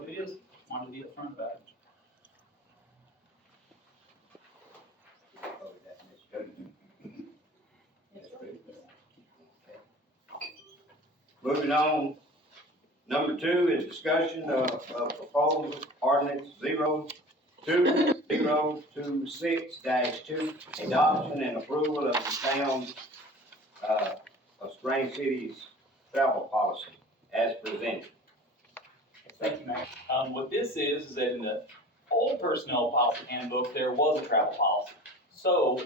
what it is. Wanted to be upfront about it. Moving on, number 2 is discussion of proposed ordinance 02026-2, adoption and approval of the town of Spring City's travel policy as presented. Thank you, Mayor. What this is that in the old personnel policy handbook, there was a travel policy. So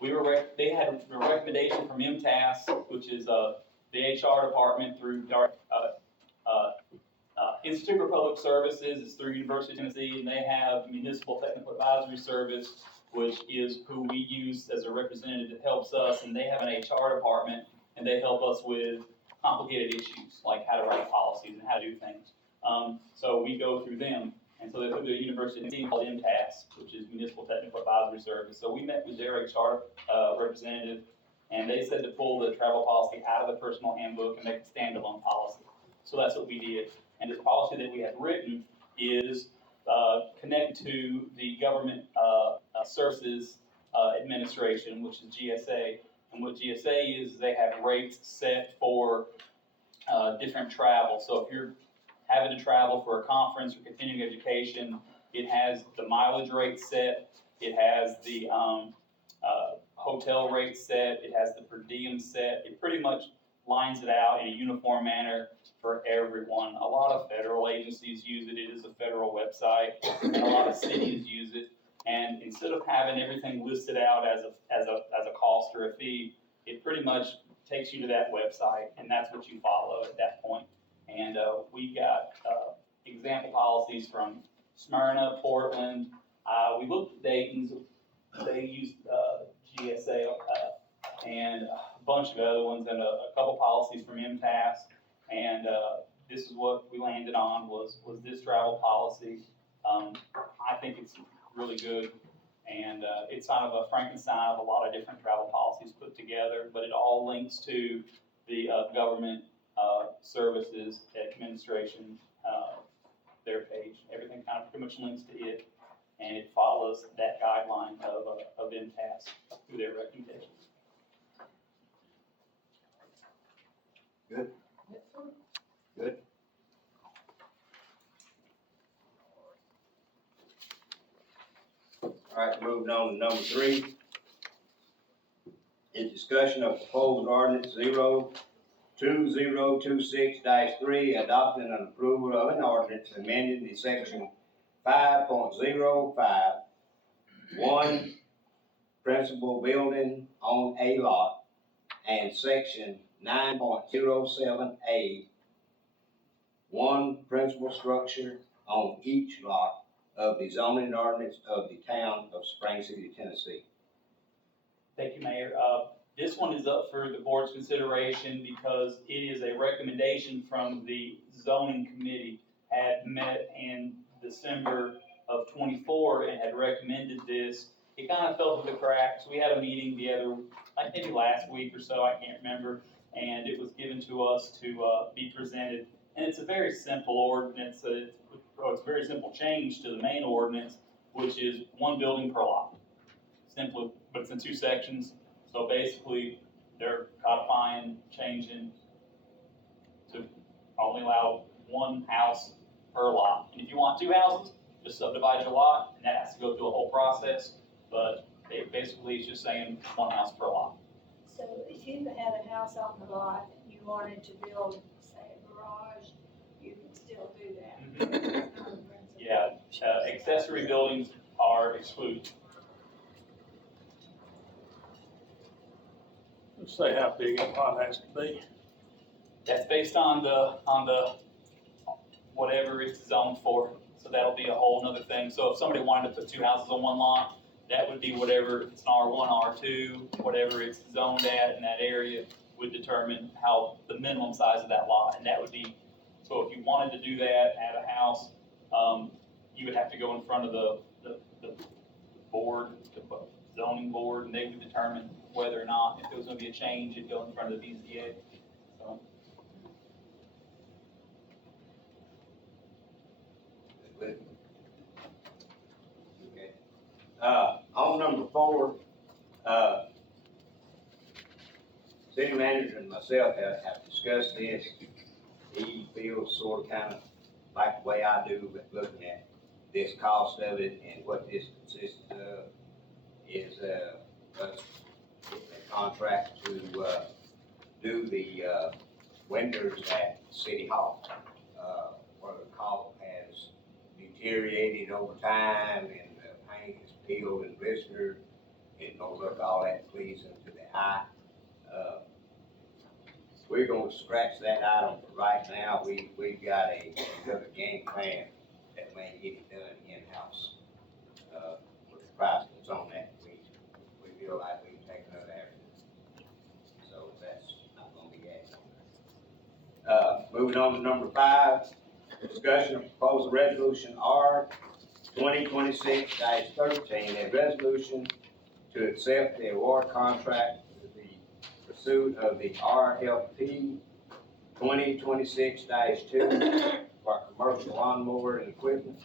they had a recommendation from MTAS, which is the HR department through Institute for Public Services, it's through University of Tennessee, and they have Municipal Technical Advisory Service, which is who we use as a representative that helps us, and they have an HR department, and they help us with complicated issues, like how to write policies and how to do things. So we go through them, and so they put the University of Tennessee called MTAS, which is Municipal Technical Advisory Service. So we met with their HR representative, and they said to pull the travel policy out of the personal handbook and make a standalone policy. So that's what we did. And this policy that we have written is connected to the Government Services Administration, which is GSA. And what GSA is they have rates set for different travel. So if you're having to travel for a conference or continuing education, it has the mileage rate set, it has the hotel rate set, it has the per diem set. It pretty much lines it out in a uniform manner for everyone. A lot of federal agencies use it. It is a federal website, and a lot of cities use it. And instead of having everything listed out as a cost or a fee, it pretty much takes you to that website, and that's what you follow at that point. And we got example policies from Smyrna, Portland. We looked at Dayton's. They used GSA and a bunch of other ones, and a couple policies from MTAS. And this is what we landed on was this travel policy. I think it's really good, and it's kind of a Frankenstein of a lot of different travel policies put together, but it all links to the government services administration, their page. Everything kind of pretty much links to it, and it follows that guideline of MTAS through their recommendations. Good? Good. All right, moving on to number 3. Is discussion of proposed ordinance 02026-3, adopting an approval of an ordinance amending the section 5.05, 1 principal building on a lot, and section 9.07A, 1 principal structure on each lot of the zoning ordinance of the town of Spring City, Tennessee. Thank you, Mayor. This one is up for the board's consideration because it is a recommendation from the zoning committee. Had met in December of 24 and had recommended this. It kind of fell through the cracks. We had a meeting the other, I think last week or so, I can't remember, and it was given to us to be presented. And it's a very simple ordinance. It's a very simple change to the main ordinance, which is 1 building per lot. Simply, but it's in 2 sections. So basically, they're codifying, changing to only allow 1 house per lot. And if you want 2 houses, just subdivide your lot, and that has to go through a whole process. But basically, it's just saying 1 house per lot. So if you had a house on the lot and you wanted to build, say, a garage, you can still do that. Yeah, accessory buildings are excluded. Let's say how big a lot has to be. That's based on the whatever it's zoned for. So that'll be a whole nother thing. So if somebody wanted to put 2 houses on 1 lot, that would be whatever, it's an R1, R2, whatever it's zoned at in that area would determine how the minimum size of that lot. And that would be, so if you wanted to do that at a house, you would have to go in front of the board, the zoning board, and they would determine whether or not, if there was going to be a change, it'd go in front of the BZA. So. With- Okay. On number 4, city manager and myself have discussed this. He feels sort of kind of like the way I do, but looking at this cost of it and what this consists of is, us getting a contract to, do the, windows at City Hall. Where the caulk has deteriorated over time and the paint is peeled and blistered. It don't look all that pleasing to the eye. We're gonna scratch that item for right now. We've got another game plan that may get it done in-house. With the price that's on that, we feel like we can take another avenue. So that's not gonna be added. Moving on to number 5, discussion of proposal resolution R 2026-13, a resolution to accept the award contract for the pursuit of the RFP 2026-2 for commercial lawnmower and equipment,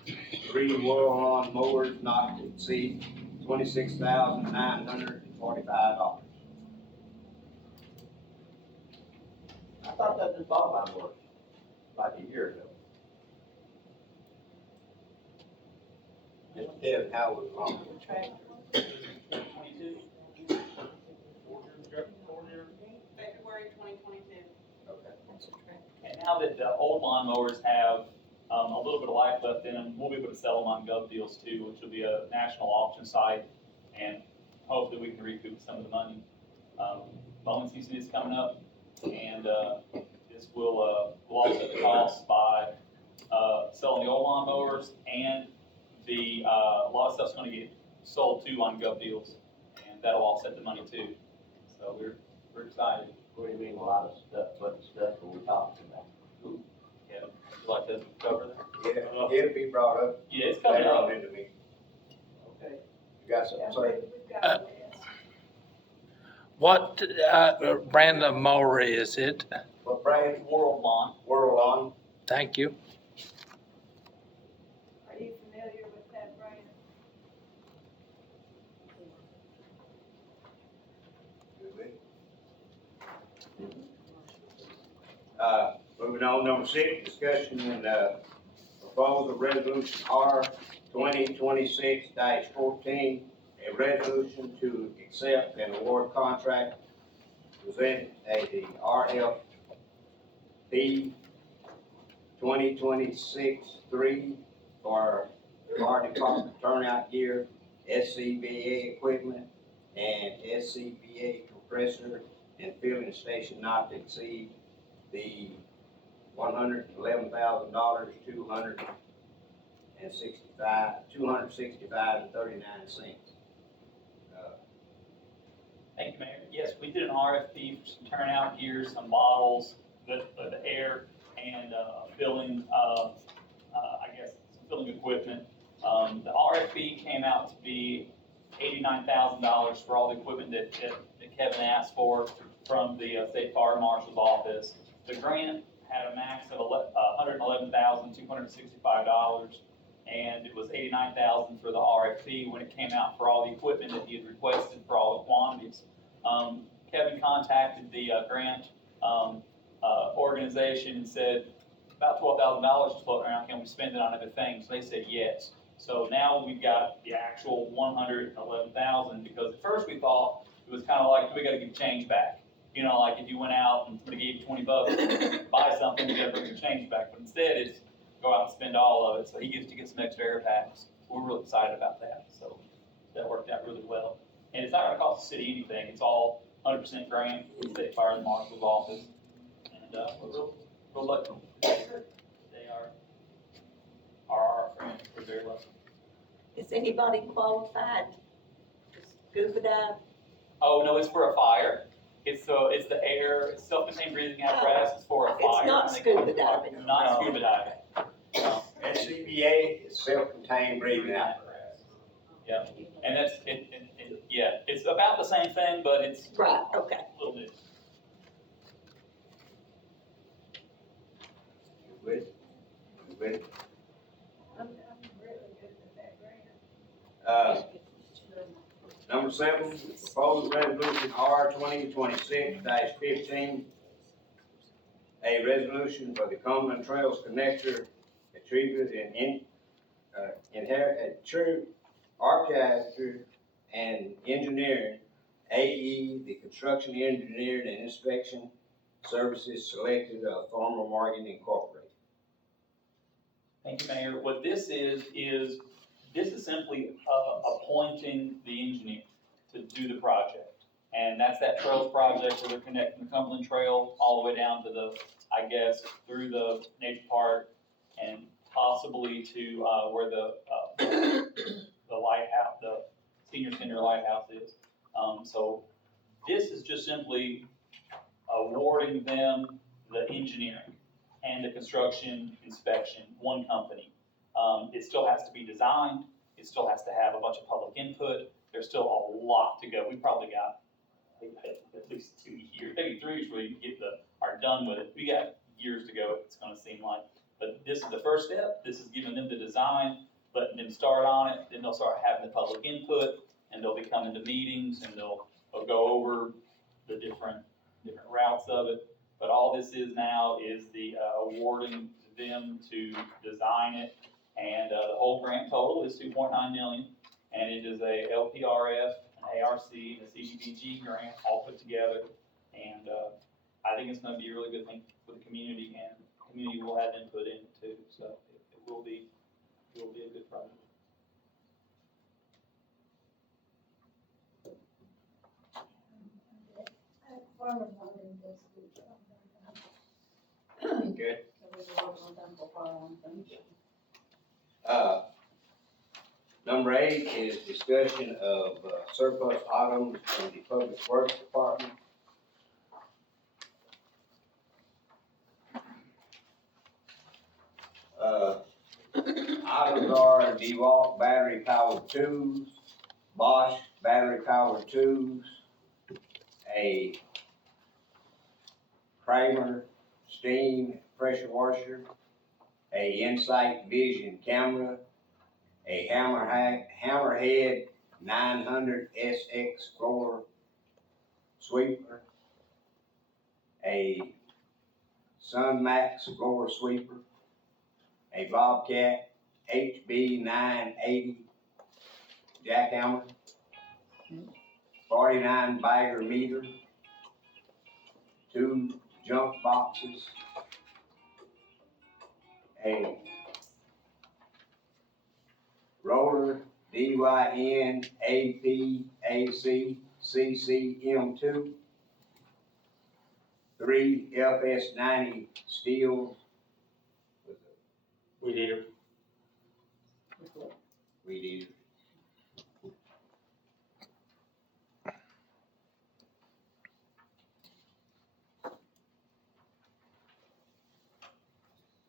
3 Royal lawn mowers not to exceed $26,945. I thought that just bought my work, like a year ago. Just tell how it was wrong. 22? February 2022. And now that the old lawnmowers have a little bit of life left in them, we'll be able to sell them on Gov Deals too, which will be a national auction site, and hopefully we can recoup some of the money. Mowing season is coming up, and this will offset the cost by selling the old lawnmowers, and a lot of stuff's going to get sold too on Gov Deals, and that'll offset the money too. So we're excited. What do you mean, a lot of stuff, what stuff are we talking about? Yeah, would you like to cover that? Yeah, it'll be brought up Yeah, it's coming later up. on in the meeting. Okay. You got something to say? We've got a list. What brand of mower is it? What brand? World Lawn. World on? Thank you. Are you familiar with that brand? Moving on, number 6, discussion and, proposal resolution R 2026-14, a resolution to accept and award contract presented at the RFP 2026-3 for fire department turnout gear, SCBA equipment, and SCBA compressor and filling station not to exceed the $111,000, $265.39. Thank you, Mayor. Yes, we did an RFP for some turnout gear, some bottles, the air, and filling, I guess, some filling equipment. The RFP came out to be $89,000 for all the equipment that Kevin asked for from the State Fire Marshal's office. The grant had a max of $111,265, and it was $89,000 for the RFP when it came out for all the equipment that he had requested for all the quantities. Kevin contacted the grant organization and said, about $12,000 is floating around, can we spend it on other things? They said yes. So now we've got the actual $111,000, because at first we thought it was kind of like, we gotta give change back. You know, like if you went out and somebody gave you $20 to buy something, you gotta bring your change back. But instead, it's go out and spend all of it, so he gets to get some extra air packs. We're really excited about that, so that worked out really well. And it's not gonna cost the city anything, it's all 100% grant from the State Fire Marshal's office. And we're lucky. They are our friends, we're very lucky. Is anybody qualified to scuba dive? Oh, no, it's for a fire. It's the air, it's self-contained breathing apparatus, it's for a fire. It's not And they scuba come- diving. Not scuba diving. No. SCBA is self-contained breathing apparatus. Yeah, and that's, yeah, it's about the same thing, but it's Right, okay. a little bit. You with? You with? I'm Number 7, proposed resolution R 2026-15. A resolution for the Cumberland Trails Connector, Retriever true architecture and engineering, AE, the construction engineering and inspection services selected of Farmer Morgan Incorporated. Thank you, Mayor. What this is simply appointing the engineer to do the project. And that's that trails project where they're connecting the Cumberland Trail all the way down to the, I guess, through the nature park and possibly to, where the lighthouse, the senior center lighthouse is. So this is just simply awarding them the engineering and the construction inspection, one company. It still has to be designed, it still has to have a bunch of public input, there's still a lot to go. We probably got at least 2 years, maybe 3 years before you get are done with it. We got years to go, it's gonna seem like. But this is the first step, this is giving them the design, letting them start on it, then they'll start having the public input, and they'll be coming to meetings, and they'll go over the different routes of it. But all this is now is the awarding them to design it, and the whole grant total is $2.9 million, and it is a LPRF, an ARC, and a CDBG grant all put together, and I think it's gonna be a really good thing for the community, and the community will have input in it too, so it will be a good project. Farmer Morgan does a good job. Okay. So we will work on them for following things. Number 8 is discussion of surplus items in the Public Works Department. Items are DeWalt battery powered tools, Bosch battery powered tools, a Kramer steam pressure washer, a Insight Vision camera, a Hammerhead 900 SX floor sweeper, a Sunmax floor sweeper, a Bobcat HB 980 jackhammer, 49 bagger meter, 2 junk boxes, a roller DYN APAC CCM2, 3 FS90 steel Weed eater. weed eater.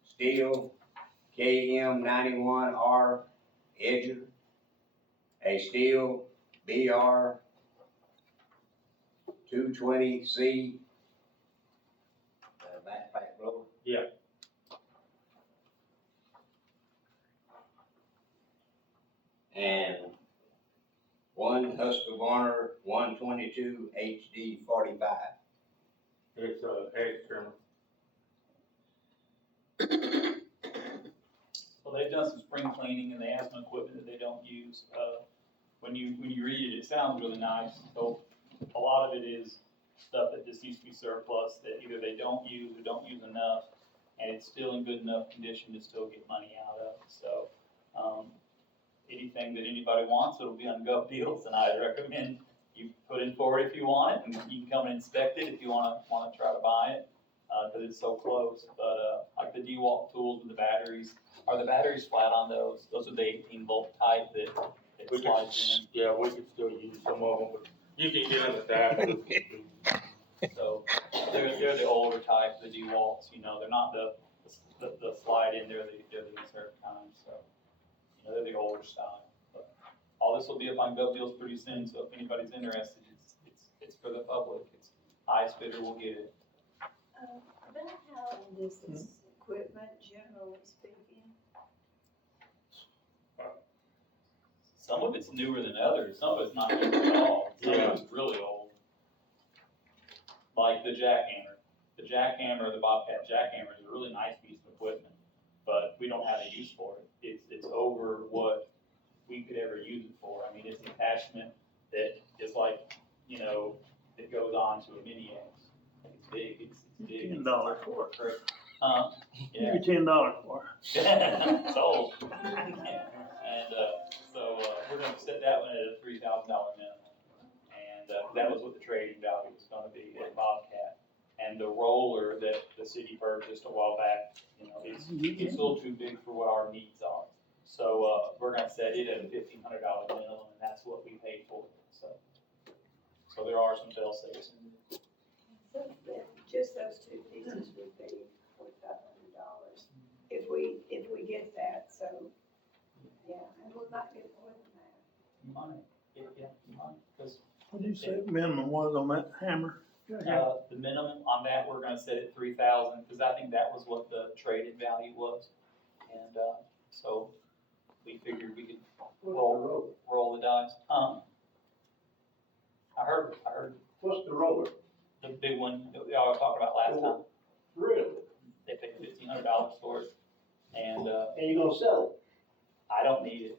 Steel KM91R edger, a steel BR 220C backpack blower. Yeah. And 1 Husqvarna 122 HD 45. It's extra. Well, they've done some spring cleaning and they have some equipment that they don't use. When you read it, it sounds really nice. So a lot of it is stuff that just needs to be surplus that either they don't use or don't use enough, and it's still in good enough condition to still get money out of. So anything that anybody wants, it'll be on Gov Deals, and I'd recommend you put in for it if you want it, and you can come and inspect it if you wanna try to buy it. Cause it's so close, but like the DeWalt tools with the batteries, are the batteries flat on those? Those are the 18-volt type that We could, slides yeah, we could still use some of them, but you can get them at that. in. So they're the older type, the DeWalts, they're not the slide in, they're the insert kind, so, they're the older style. But all this will be up on Gov Deals pretty soon, so if anybody's interested, it's for the public, it's highest bidder will get it. About how this is equipment, generally speaking. some of it's newer than others, some of it's not newer at all, some of it's really old. Like the jackhammer. The jackhammer, the Bobcat jackhammer is a really nice piece of equipment, but we don't have a use for it. It's over what we could ever use it for. I mean, it's an attachment that is like, you know, that goes on to a mini X. It's big, it's big. $10 for it. Great. Yeah. Give me $10 for It's old. And, so, we're gonna set that one at a $3,000 minimum. And, that was what the trading value was gonna be at Bobcat. And the roller that the city purchased a while back, you know, it's a little too big for what our needs are. So, we're gonna set it at a $1,500 minimum, and that's what we paid for it, so there are some fail safes in there. So then, just those two pieces would be $4,500 if we get that, so, yeah, and we might get more than that. You might, yeah, you might, because What did you say the minimum was on that hammer? the minimum on that, we're gonna set at 3,000, because I think that was what the traded value was. And, so we figured we could roll the dice. I heard What's the roller? the big one that y'all were talking about last time. Really? They paid $1,500 for it, and, And you gonna sell it? I don't need it.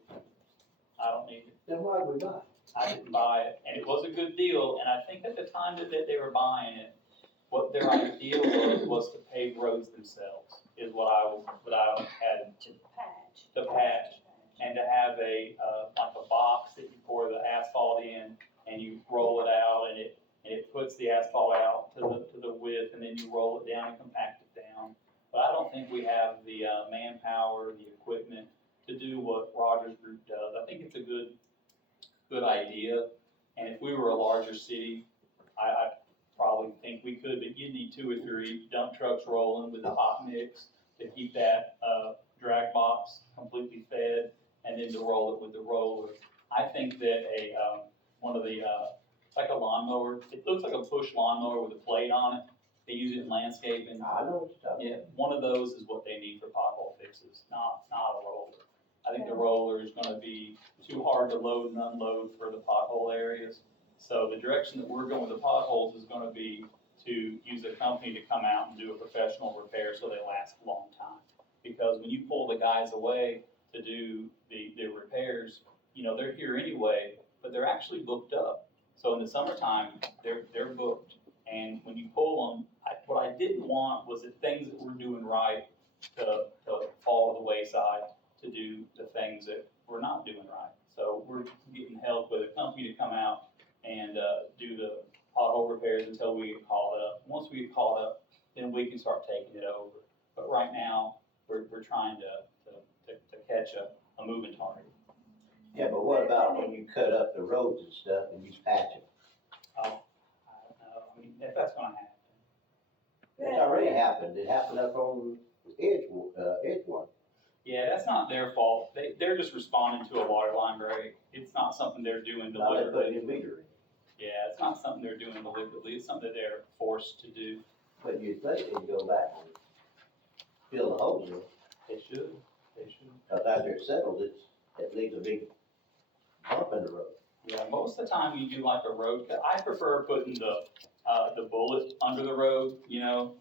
I don't need it. Then why would we buy it? I didn't buy it, and it was a good deal, and I think at the time that they were buying it, what their idea was to pave roads themselves, is what I had To patch. to patch, and to have a, like a box that you pour the asphalt in, and you roll it out, and it puts the asphalt out to the width, and then you roll it down and compact it down. But I don't think we have the, manpower, the equipment to do what Rogers Group does. I think it's a good idea, and if we were a larger city, I probably think we could, but you'd need 2 or 3 dump trucks rolling with the hot mix to keep that, drag box completely fed, and then to roll it with the roller. I think that one of the, like a lawnmower, it looks like a push lawnmower with a plate on it. They use it in landscaping. I know what you're talking Yeah, one of those is what they need for pothole fixes, not a roller. I think the roller is gonna be too hard to load and unload for the pothole areas. So the direction that we're going with the potholes is gonna be to use a company to come out and do a professional repair so they last a long time. Because when you pull the guys away to do the repairs, you know, they're here anyway, but they're actually booked up. So in the summertime, they're booked. And when you pull them, what I didn't want was that things that we're doing right to fall to the wayside, to do the things that we're not doing right. So we're getting help with a company to come out and do the pothole repairs until we get called up. Once we get called up, then we can start taking it over. But right now, we're trying to catch a moving target. Yeah, but what about when you cut up the roads and stuff and you patch it? I don't know, I mean, if that's gonna happen. It's already happened. It happened up on Edgewater. Yeah, that's not their fault. They're just responding to a water line break. It's not something they're doing Now they put deliberately. a meter in. Yeah, it's not something they're doing deliberately. It's something they're forced to do. But you'd think they'd go back and fill the holes in. They should. Cause after it settles, it leaves a big bump in the road. Yeah, most of the time you do like a road cut. I prefer putting the bullet under the road, you know,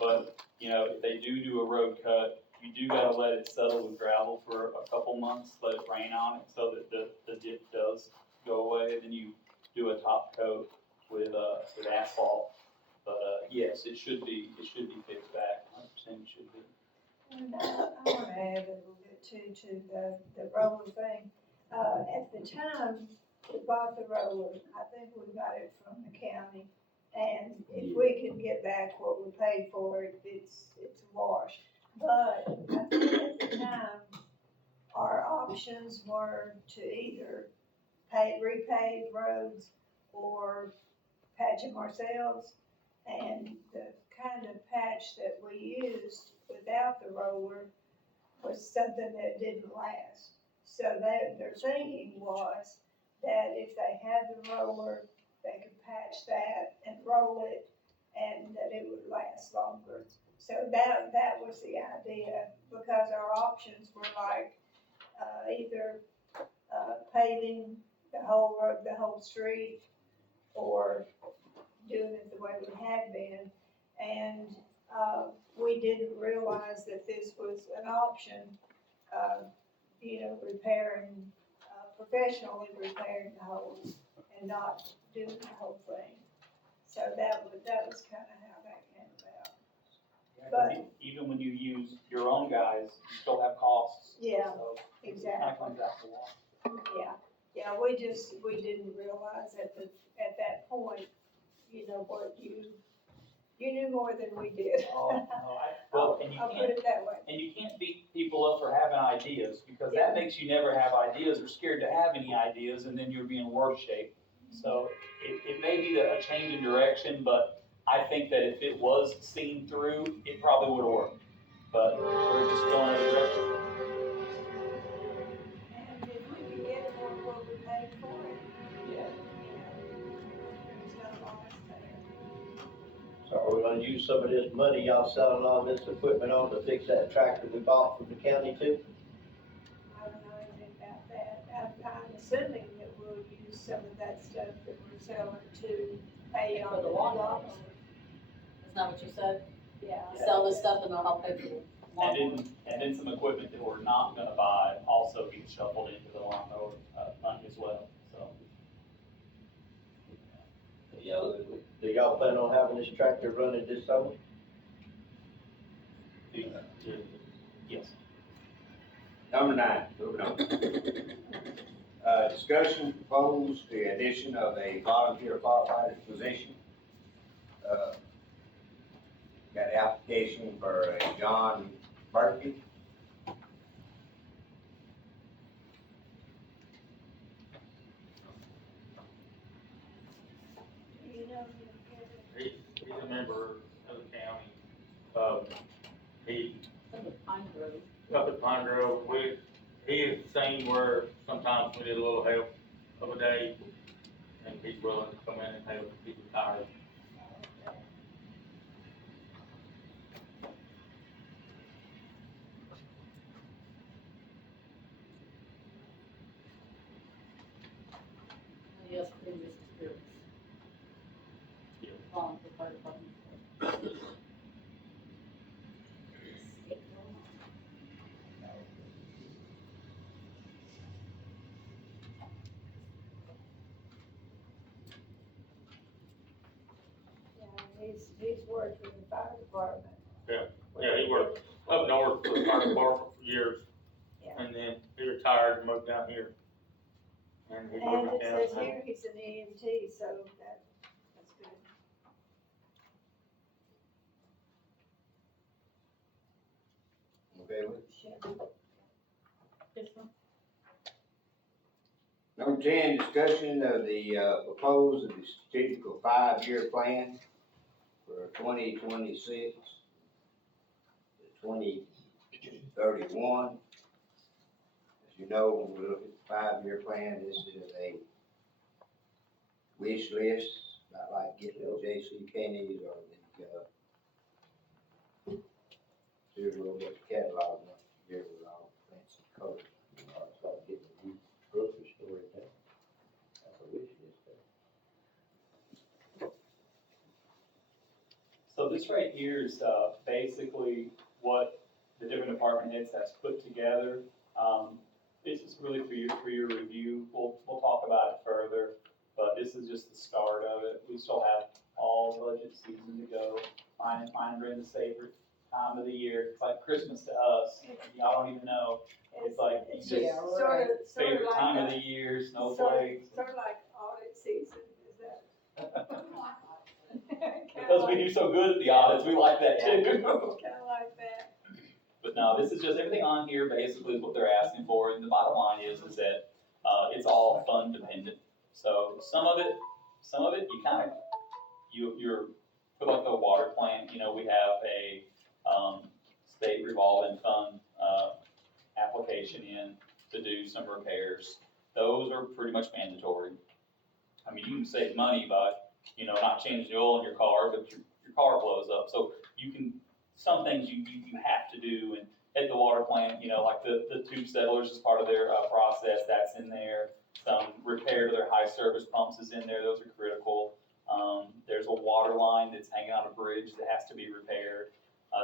but, you know, if they do a road cut, you do gotta let it settle with gravel for a couple months, let it rain on it so that the dip does go away, and then you do a top coat with asphalt. But, yes, it should be fixed back, 100% it should be. And I wanna add a little bit too, to the roller thing. At the time we bought the roller, I think we got it from the county. And if we can get back what we paid for it, it's a wash. But I think at the time, our options were to either repave roads or patch them ourselves. And the kind of patch that we used without the roller was something that didn't last. So their thinking was that if they had the roller, they could patch that and roll it, and that it would last longer. So that was the idea, because our options were like, either paving the whole road, the whole street, or doing it the way we had been. And, we didn't realize that this was an option, repairing, professionally repairing the holes and not doing the whole thing. So that was kinda how that came about. But- Even when you use your own guys, you still have costs. Yeah, So it kinda exactly. comes out to wash. Yeah, we didn't realize at that point, what you knew more than we did. Well, and you I'll put can't, it that way. and you can't beat people up for having ideas, because that makes you never have ideas or scared to have any ideas, and then you're being worse shape. So it may be a change in direction, but I think that if it was seen through, it probably would've worked. But we're just going in a direction. And if we could get more of what we paid for it, there's no loss there. So are we gonna use some of this money y'all selling all this equipment on to fix that tractor we bought from the county too? I don't know anything about that. I'm assuming that we'll use some of that stuff that we're selling to pay on For the lawn mowers. Isn't that what you said? Yeah. Sell this stuff and they'll help pay for the lawn mowers. And then some equipment that we're not gonna buy also gets shuffled into the lawnmower fund as well, so. Do y'all plan on having this tractor running this summer? Yes. Number 9, moving on. Discussion proposed the addition of a volunteer firefighter position. Got application for John Murphy. You know, He's a member of the county. He, Some of Pine Grove. up at Pine Grove, he is seen where sometimes we need a little help of a day, and he's willing to come in and help, he's retired. He has previous experience. Yeah. Volunteer fire department. he's worked with the fire department. Yeah, he worked up north for the fire department for years, Yeah. and then he retired and moved down here. And he's And working it down says here he's an EMT, so that's good. Okay with it? Sure. This one? Number 10, discussion of the proposed and strategic 5-year plan for 2026 to 2031. As you know, when we look at the 5-year plan, this is a wish list, not like getting the J.C. Penney's or the, here's a little bit of catalog, here with all fancy colors. It's like getting a new grocery store in town. That's a wish list there. So this right here is basically what the different department heads has put together. This is really for your review. We'll talk about it further, but this is just the start of it. We still have all budget season to go. Mine and Brenda's favorite time of the year. It's like Christmas to us. Y'all don't even know. It's like It's just just sort of favorite like time of that. the year, snowflakes. Sort of like audit season, is that? Because we do so good at the audits, we like that too. Kinda like that. But no, this is just, everything on here basically is what they're asking for, and the bottom line is that, it's all fund dependent. So some of it, you kind of, you're, for like the water plant, we have a, state revolving fund, application in to do some repairs. Those are pretty much mandatory. I mean, you can save money by, not changing the oil in your car, but your car blows up. So you can, some things you have to do, and at the water plant, you know, like the tube settlers is part of their, process, that's in there. Some repair to their high service pumps is in there, those are critical. There's a water line that's hanging on a bridge that has to be repaired.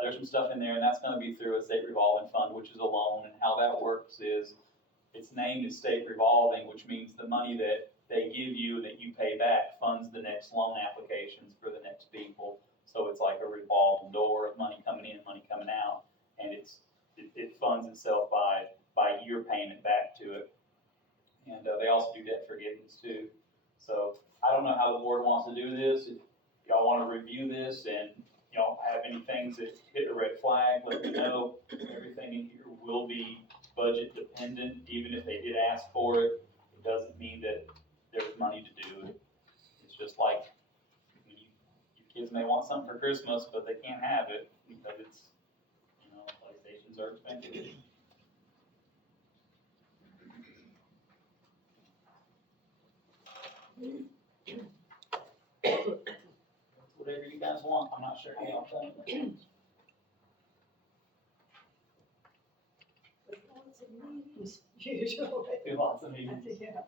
There's some stuff in there, and that's gonna be through a state revolving fund, which is a loan, and how that works is, it's named as state revolving, which means the money that they give you, that you pay back, funds the next loan applications for the next people. So it's like a revolving door of money coming in, money coming out, and it funds itself by year payment back to it. And, they also do debt forgiveness too. So I don't know how the board wants to do this. If y'all wanna review this and y'all have any things that hit a red flag, let me know. Everything in here will be budget dependent, even if they did ask for it. It doesn't mean that there's money to do it. It's just like, when your kids may want something for Christmas, but they can't have it because it's, you know, PlayStations are expensive. Whatever you guys want, I'm not sure how y'all think. With lots of meetings, usually. Do lots of meetings. Yeah.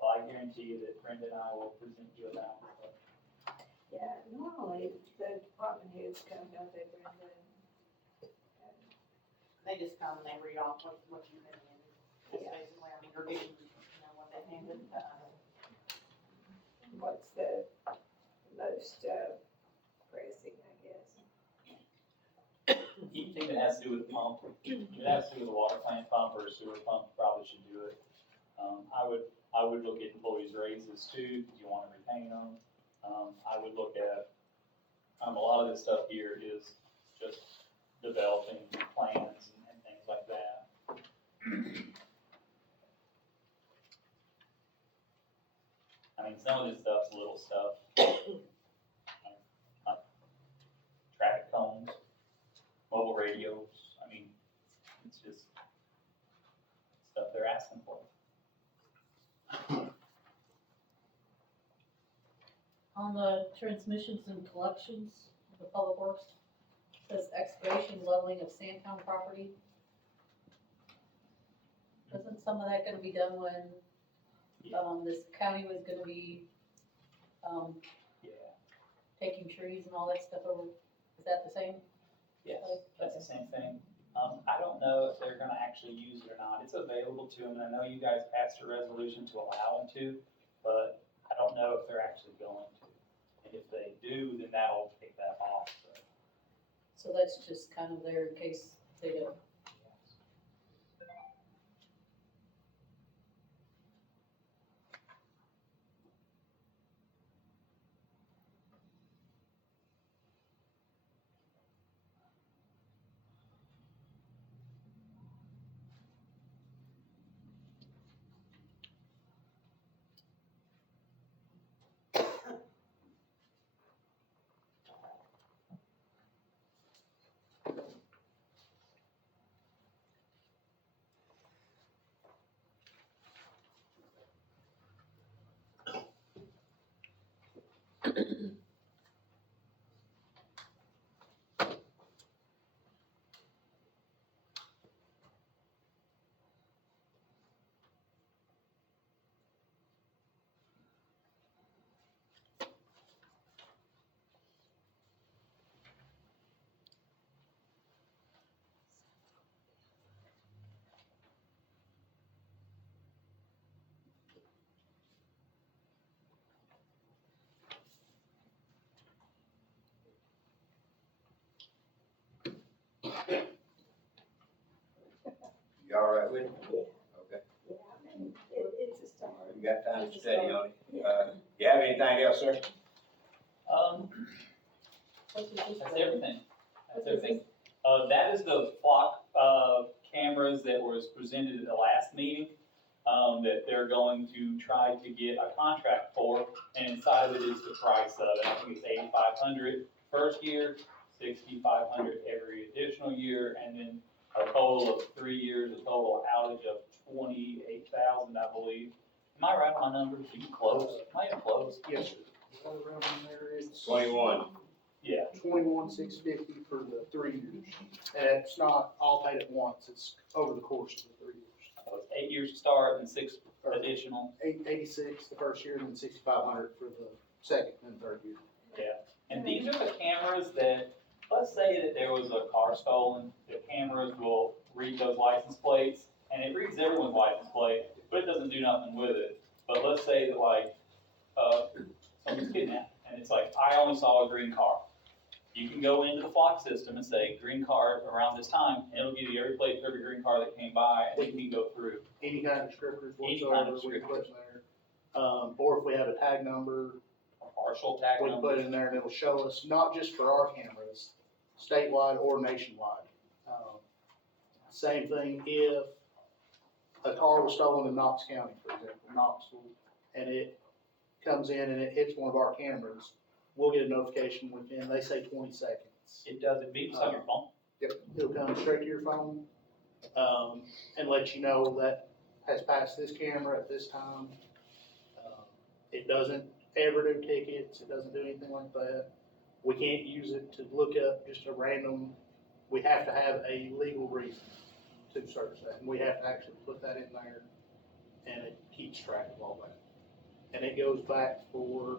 Well, I guarantee you that Brenda and I will present you a balance. Yeah, normally the department heads come, don't they, Brenda? They just come and they read off what you've been in. That's Yeah. basically, I mean, you're getting, you know, what they handed, What's the most, pressing, I guess? Anything that has to do with the pump, if it has to do with the water plant pump or a sewer pump, probably should do it. I would look at employees' raises too, because you wanna retain them. I would look at, a lot of this stuff here is just developing plans and things like that. I mean, some of this stuff's little stuff. Like traffic cones, mobile radios, I mean, it's just stuff they're asking for. On the transmissions and collections of the public works, says excavation leveling of Sandtown property. Isn't some of that gonna be done when, this county was gonna be, Yeah, taking trees and all that stuff over? Is that the same? yes, that's the same thing. I don't know if they're gonna actually use it or not. It's available to them, and I know you guys passed a resolution to allow them to, but I don't know if they're actually going to. And if they do, then that'll take that off, so. So that's just kind of there in case they don't. You all right with it? Yeah. Okay, Yeah, I mean, it's a start. you got time to study on it. You have anything else, sir? What is this That's for? everything. That's What is everything. That is the flock, cameras that was presented at the last meeting, that they're going to try to get a contract for, and inside of it is the price of it. I think it's $8,500 first year, $6,500 every additional year, and then a total of 3 years, a total outage of $28,000, I believe. Am I right on my numbers? Are you close? Am I even close? Yes, sir. Right around in there is. 21. Yeah. 21,650 for the 3 years. And it's not all paid at once, it's over the course of the 3 years. So it's 8 years to start and 6 additional. 86 the first year, and then 6,500 for the second and third year. And these are the cameras that, let's say that there was a car stolen, the cameras will read those license plates, and it reads everyone's license plate, but it doesn't do nothing with it. But let's say that like, someone's kidnapped, and it's like, I only saw a green car. You can go into the flock system and say, green car around this time, and it'll give you every plate for every green car that came by, and you can go through. Any kind of descriptors Any kind whatsoever, of we can put descriptors. in there. Or if we have a tag number, A partial tag we can number. put it in there and it'll show us, not just for our cameras, statewide or nationwide. Same thing if a car was stolen in Knox County, for example, Knoxville, and it comes in and it hits one of our cameras, we'll get a notification within, they say 20 seconds. It does, it beeps on your phone. Yep, it'll come straight to your phone, and let you know that has passed this camera at this time. It doesn't ever do tickets, it doesn't do anything like that. We can't use it to look up just a random, we have to have a legal reason to search that, and we have to actually put that in there, and it keeps track of all that. And it goes back for,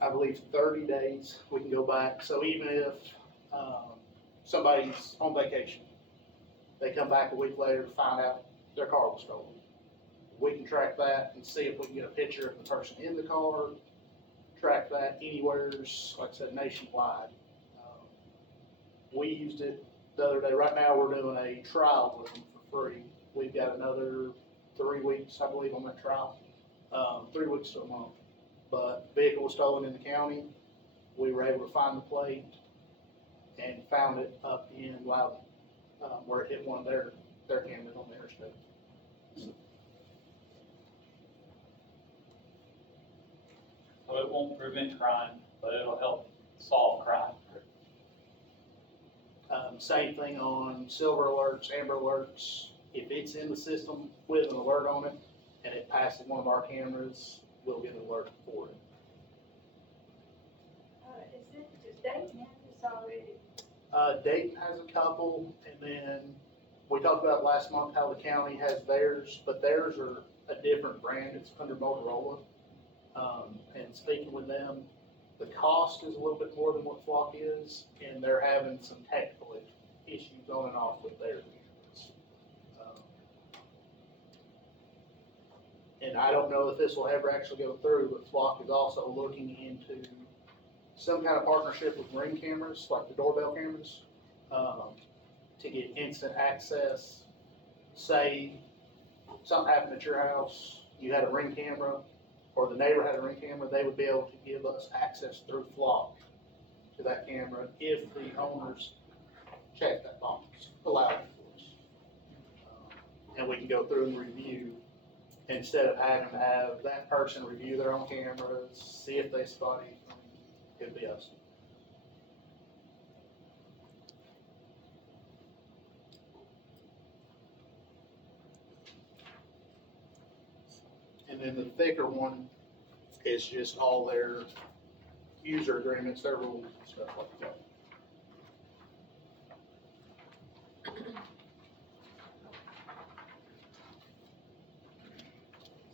I believe, 30 days, we can go back, so even if, somebody's on vacation, they come back a week later to find out their car was stolen. We can track that and see if we can get a picture of the person in the car, track that anywhere, like I said, nationwide. We used it the other day. Right now, we're doing a trial with them for free. We've got another 3 weeks, I believe, on that trial. 3 weeks to a month. But the vehicle was stolen in the county. We were able to find the plate and found it up in Loudon, where it hit one of their cameras on the interstate. So it won't prevent crime, but it'll help solve crime. Same thing on silver alerts, amber alerts. If it's in the system with an alert on it and it passes one of our cameras, we'll get an alert for it. Does Dayton have this already? Dayton has a couple, and then we talked about last month how the county has theirs, but theirs are a different brand. It's under Motorola. And speaking with them, the cost is a little bit more than what Flock is, and they're having some technical issues on and off with theirs. And I don't know if this will ever actually go through, but Flock is also looking into some kind of partnership with Ring cameras, like the doorbell cameras, to get instant access. Say something happened at your house, you had a Ring camera, or the neighbor had a Ring camera, they would be able to give us access through Flock to that camera if the owners check that box, allow it for us. And we can go through and review, instead of having to have that person review their own cameras, see if they spot anything, it'd be us. And then the thicker one is just all their user agreements, their rules and stuff like that.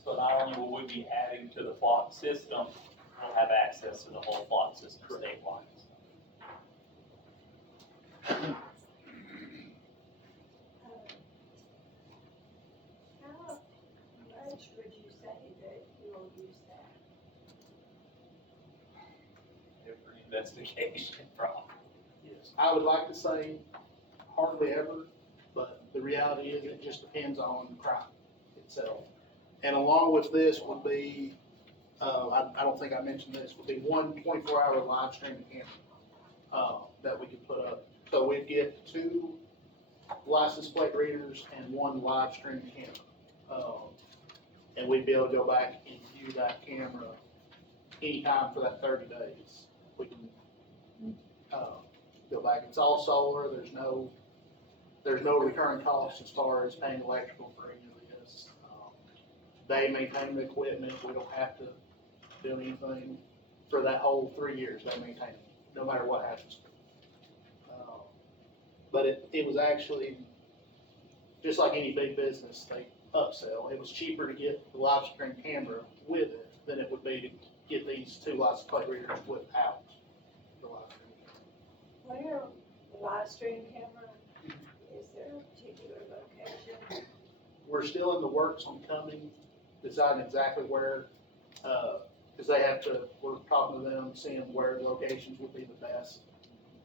So not only will we be adding to the Flock system, we'll have access to the whole Flock system statewide. How much would you say that you'll use that? Every investigation from. Yes. I would like to say hardly ever, but the reality is it just depends on crime itself. And along with this would be, I don't think I mentioned this, would be one 24-hour live streaming camera that we could put up. So we'd get 2 license plate readers and 1 live streaming camera. And we'd be able to go back and view that camera anytime for that 30 days. We can go back. It's all solar. There's no recurring costs as far as paying electrical for any of this. They maintain the equipment. We don't have to do anything for that whole 3 years. They maintain it. no matter what happens. But it was actually, just like any big business, they upsell. It was cheaper to get the live stream camera with it than it would be to get these 2 license plate readers without the live stream camera. Where the live stream camera, is there a particular location? We're still in the works on coming, deciding exactly where, cause they have to, we're talking to them, seeing where locations would be the best.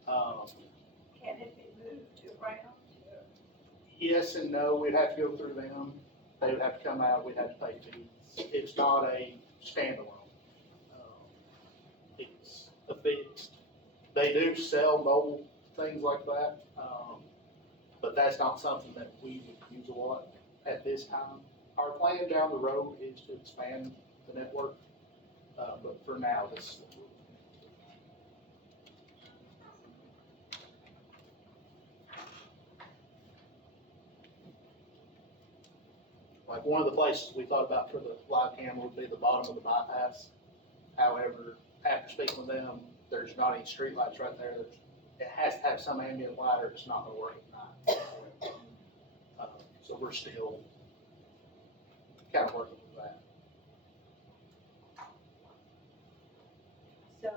Can it be moved around? Yes and no, we'd have to go through them, they would have to come out, we'd have to pay fees. It's not a standalone. It's a fixed, they do sell mobile things like that, but that's not something that we would use a lot at this time. Our plan down the road is to expand the network, but for now, this. Like one of the places we thought about for the live camera would be the bottom of the bypass. However, after speaking with them, there's not any street lights right there. It has to have some ambient light or it's not gonna work at night. So we're still kind of working with that. So,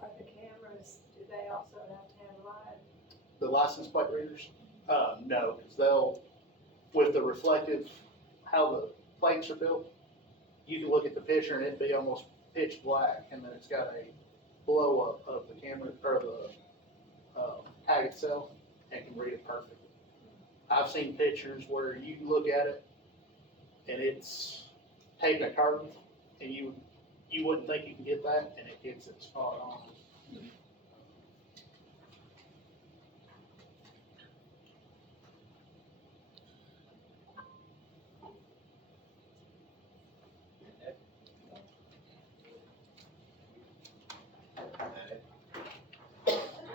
are the cameras, do they also have to have live? The license plate readers? No, because they'll, with the reflective, how the plates are built, you can look at the picture and it'd be almost pitch black, and then it's got a blow up of the camera, or the tag itself, and can read it perfectly. I've seen pictures where you look at it, and it's taking a curve, and you wouldn't think you can get that, and it gets it spot on.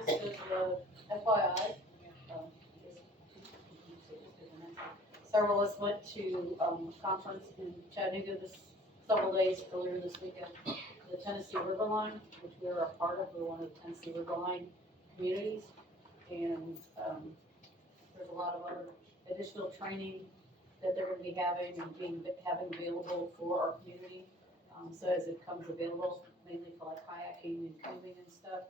Just as a FYI, several of us went to a conference in Chattanooga several days earlier this weekend. The Tennessee River Line, which we are a part of, we're one of the Tennessee River Line communities. And there's a lot of other additional training that they're gonna be having and having available for our community. So as it comes available, mainly for like kayaking and canoeing and stuff.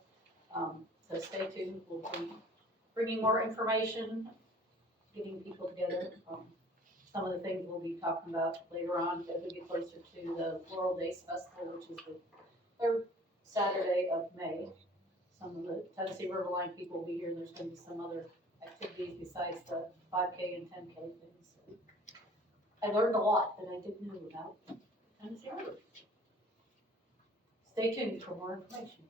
So stay tuned, we'll be bringing more information, getting people together. Some of the things we'll be talking about later on as we get closer to the Floral Days Festival, which is the 3rd Saturday of May. Some of the Tennessee River Line people will be here, and there's gonna be some other activities besides the 5K and 10K things. So I learned a lot that I didn't know about Tennessee River. Stay tuned for more information.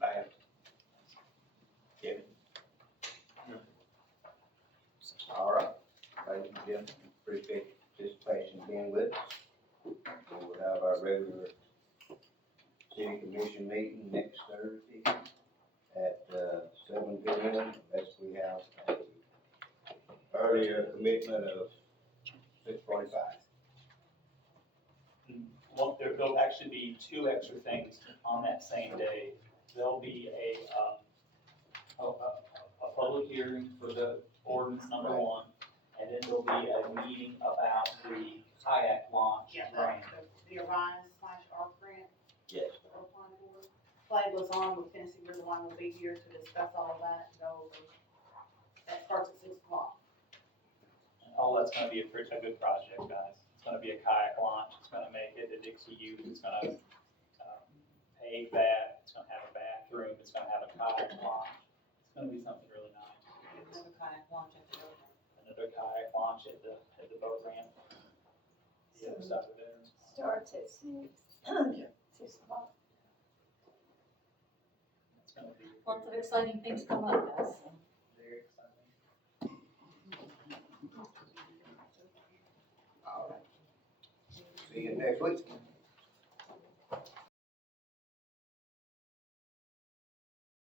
Bam. Kevin? All right, ladies and gentlemen, appreciate your participation again with us. We'll have our regular city commission meeting next Thursday at 7 p.m. Unless we have a earlier commitment of 6:45. Well, there'll actually be 2 extra things on that same day. There'll be a public hearing for the ordinance number 1, and then there'll be a meeting about the kayak launch Yeah, grant. the Orion/ARC grant. Yes. that we're applying for. Flag was on with Tennessee River Line, will be here to discuss all of that, go over. That starts at 6 o'clock. And all that's gonna be a good project, guys. It's gonna be a kayak launch, it's gonna make it a Dixie Youth, it's gonna pave that, it's gonna have a bathroom, it's gonna have a kayak launch. It's gonna be something really nice. Another kayak launch at the boat. Another kayak launch at the boat ramp. The other side of there. Starts at 6, 6 o'clock. It's gonna be Lots of exciting things coming up, guys. So. very exciting. All right. See you next week.